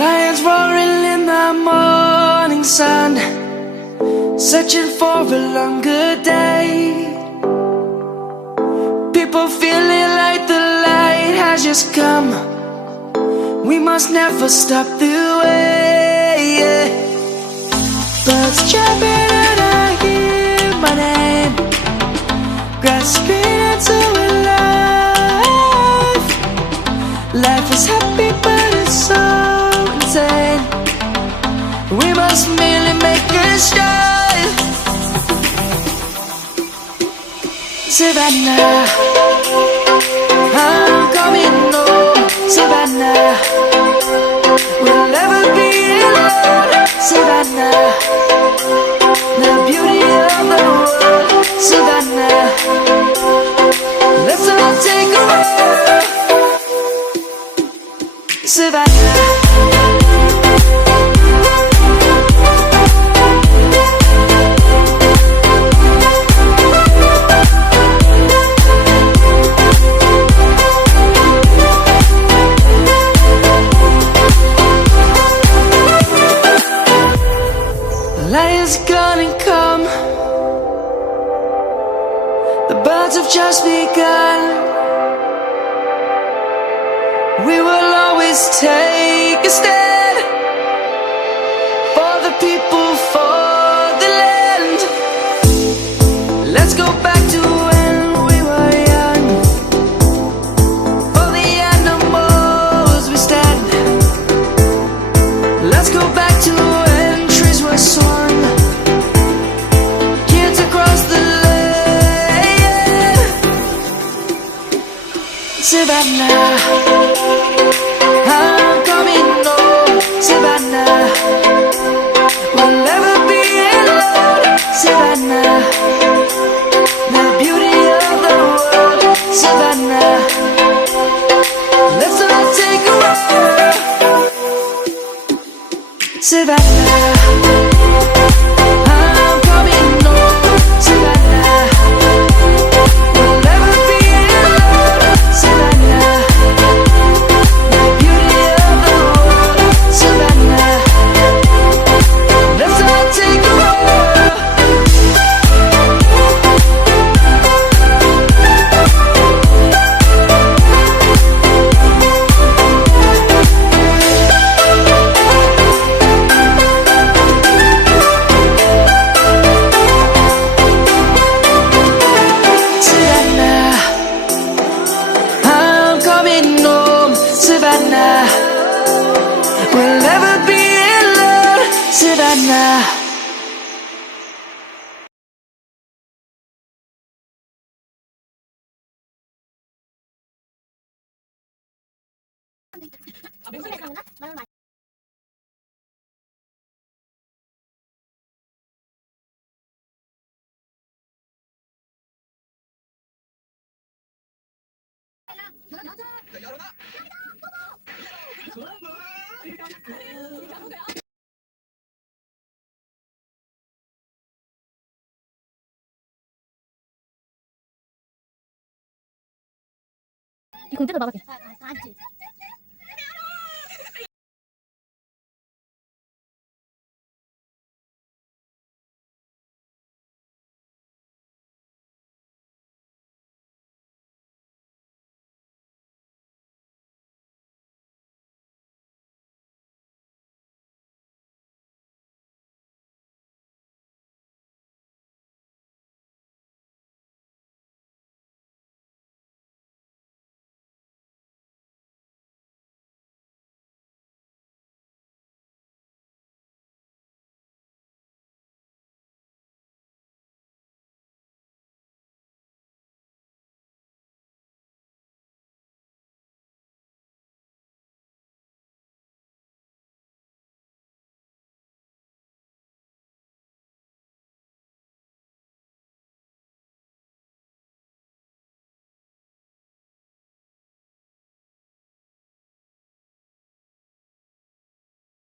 Lions roaring in the morning sun, searching for a longer day. People feeling like the light has just come. We must never stop the way. Birds chirping and I hear my name, grasping into a life. Life is happy but it's so insane. We must merely make a start. Savannah, I'm coming home. Savannah, we'll never be alone. Savannah, the beauty of the world. Savannah, let's all take a walk. Savannah. Lion's gonna come. The birds have just begun. We will always take a stand for the people, for the land. Let's go back to when we were young. For the animals we stand. Let's go back to when trees were swung. Savannah, I'm coming home. Savannah, we'll never be alone. Savannah, the beauty of the world. Savannah, let's all take a walk. Savannah, I'm coming home. Savannah, we'll never be alone. Savannah, the beauty of the world. Savannah, let's all take a walk. Savannah, I'm coming home. Savannah, we'll never be alone. Savannah. 이 공대도 막을게.